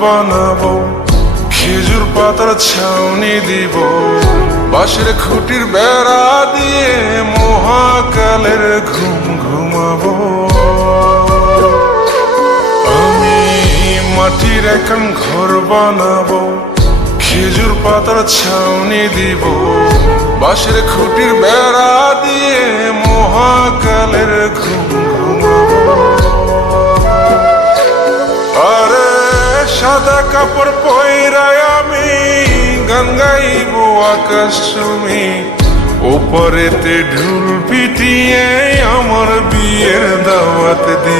বানাবো, খেজুর পাতার ছাউনি দিব, বাঁশের খুঁটির বেড়া দিয়ে মহাকালের ঘুম ঘুমাবো। আমি মাটির একান ঘর বানাবো, খেজুর পাতার ছাউনি দিব, বাঁশের খুঁটির বেড়া দিয়ে মহাকালের ঘুম ঘুমাবো। আরে সাদা কাপড় পয়রায় আমি গান গাইব আকাশ চুমি, ওপরেতে ঢুল পিটিয়ে আমার বিয়ের দাওয়াত দি।